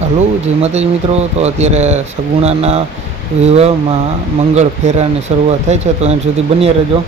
Hello જય માતાજી મિત્રો. તો અત્યારે સગુણાના વિવાહમાં મંગળ ફેરાની શરૂઆત થાય છે, તો એના સુધી બન્યા રહેજો.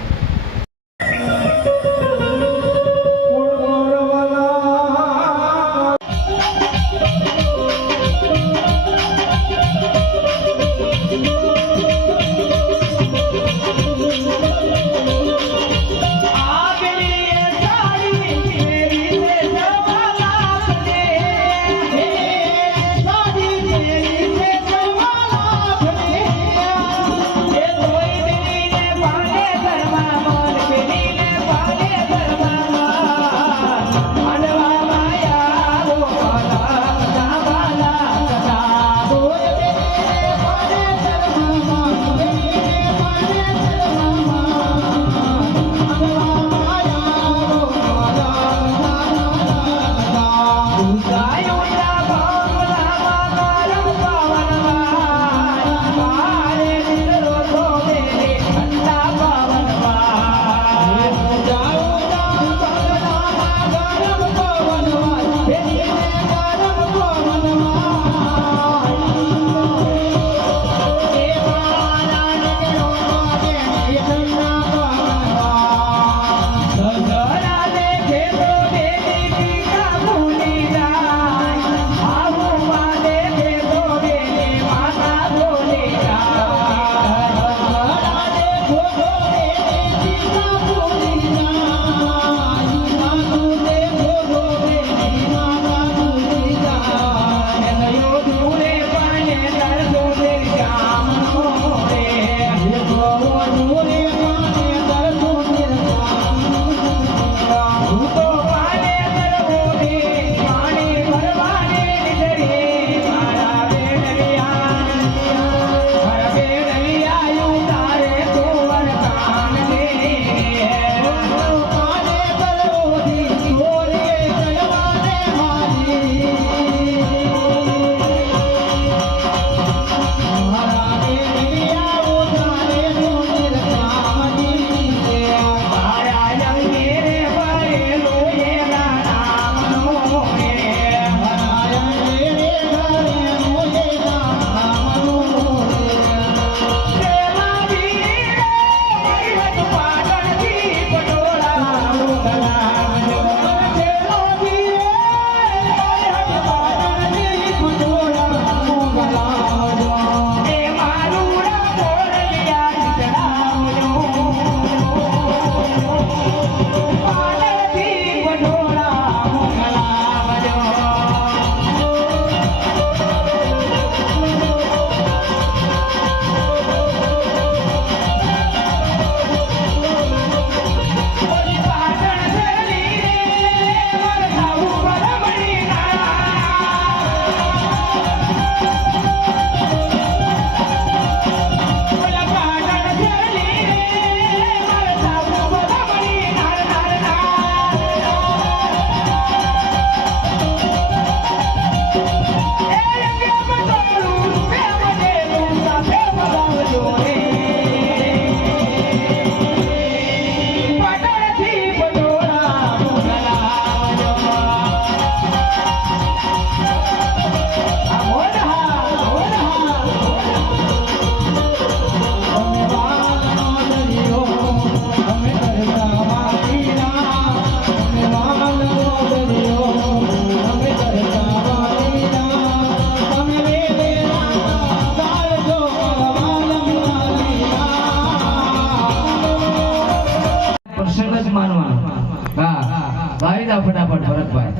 ફટાફટ ભરતભાઈ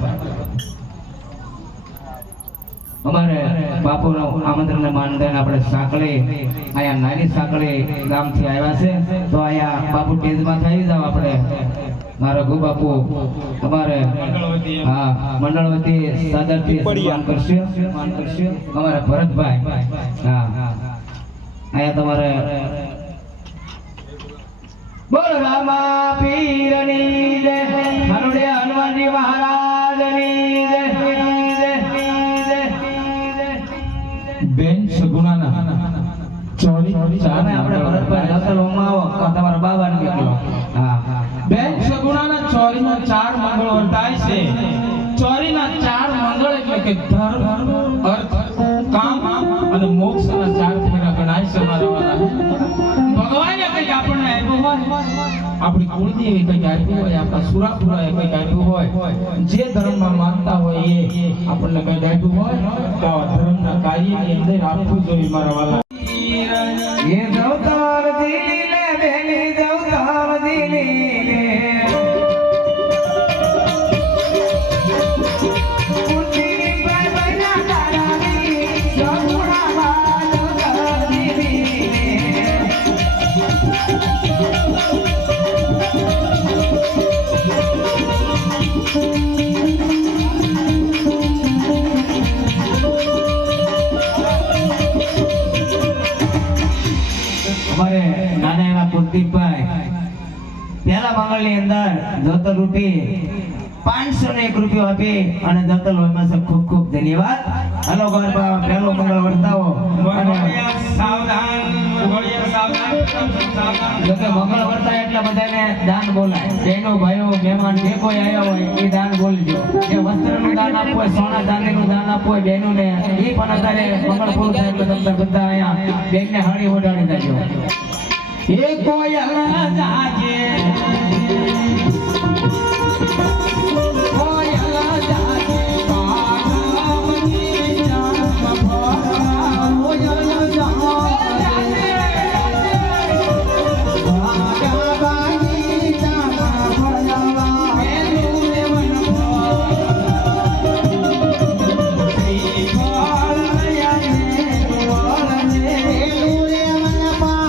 અમારે બાપુનું આમંત્રણ માનદાન આપણે સાંકળી અહીંયા નાની સાંકળી ગામથી આવ્યા છે, તો અહીંયા બાપુ સ્ટેજમાં થઈ જાવ. આપણે મારો ગુ બાપુ અમારે મંડળ વતી સાદરથી સન્માન કરશે અમારે ભરતભાઈ. અહીંયા તમારે બોલ રામા પીરની જય, હનુડે હનુમાનજી મહારાજની જય. બેન સગુણાના ચોરી ચાર આપણે ભરતભાઈ લખેલ ઓમાવો તમારા બાબાને કેટલો. હા બેન સગુણાના ચોરીના 4 મંગળ વર્તાય છે. ચોરીના 4 મંગળ એટલે કે ધર્મ અર્થ કામ અને મોક્ષના 4 ફેરા ગણાય છે મારા વાલા. ભગવાને કંઈક આપણને આપ્યું હોય, આપણી કુળદેવી કંઈક આપ્યું હોય, આપણા સુરાપુરાએ કંઈક આપ્યું હોય, જે ધર્મમાં માનતા હોય એ આપણને કંઈક આપ્યું હોય તો આ ધર્મના કાર્યની અંદર આપવું જોઈએ મારા વાલા. એ જવતાર દિલી લે બેની જવતાર દિલી લે કુંડી ભાઈ બના તારાની સગુણા માં જવતાર દિલી લે અમારે નાના એવા કુલદીપભાઈ પહેલા મંગળની અંદર જોતર રૂપી 501 રૂપિયો આપી અને જોતર લોહીમાં છે ખૂબ ખૂબ ધન્યવાદ. હલો ગરબા પહેલો મંગળ વર્તાવો અને જોકે મંગળ વર્તાય એટલે બધાને દાન બોલાય. બહેનો ભાઈઓ મહેમાન જે કોઈ આવ્યા હોય એ દાન બોલજો. એ વસ્ત્રનું દાન આપવું હોય, સોના ચાંદીનું દાન આપવું હોય બહેનોને, એ પણ અત્યારે મંગળ પૂરું થાય એટલે તમને બધા અહીંયા બેનને હળી ઓઢાડી દેજો. એ કોયલ જાગે કોયલ જાગે કાનમની જામ ભરા કોયલ જાગે ભાગવાની જામ ભરા મેલુને મનપો શ્રી ભોળાયાને ભોળાને મેલુને મનપા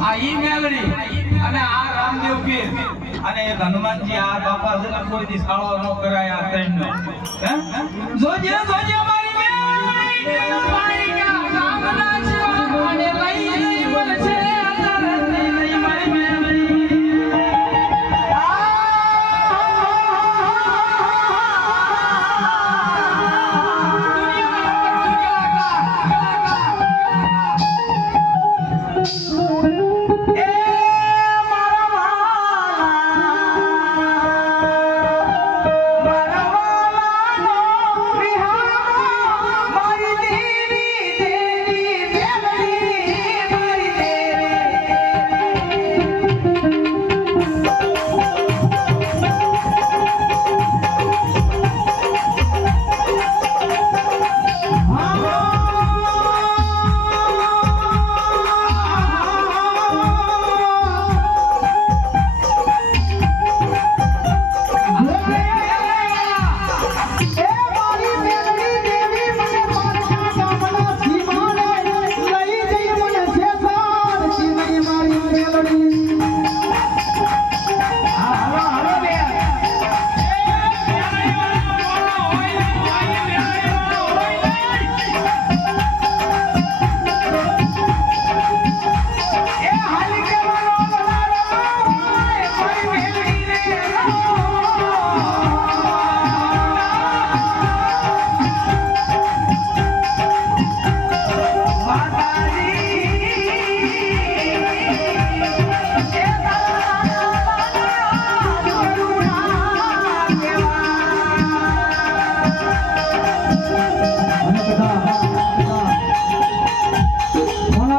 આ ઈ મેલડી અને આ રામદેવ પીર અને એક હનુમાનજી આ બાપા છે ને કોઈ દી સાળો ન કરાય આ ત્રણનો હે જોજે જોજે મારી મેલડી પાઈ ગયા ગામના છોડને લઈ વળશે અંતરને લઈ મારી મેલડી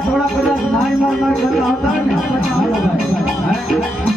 થોડા કદાચ નાઈ માર કરતા હતા ને હાલો ભાઈ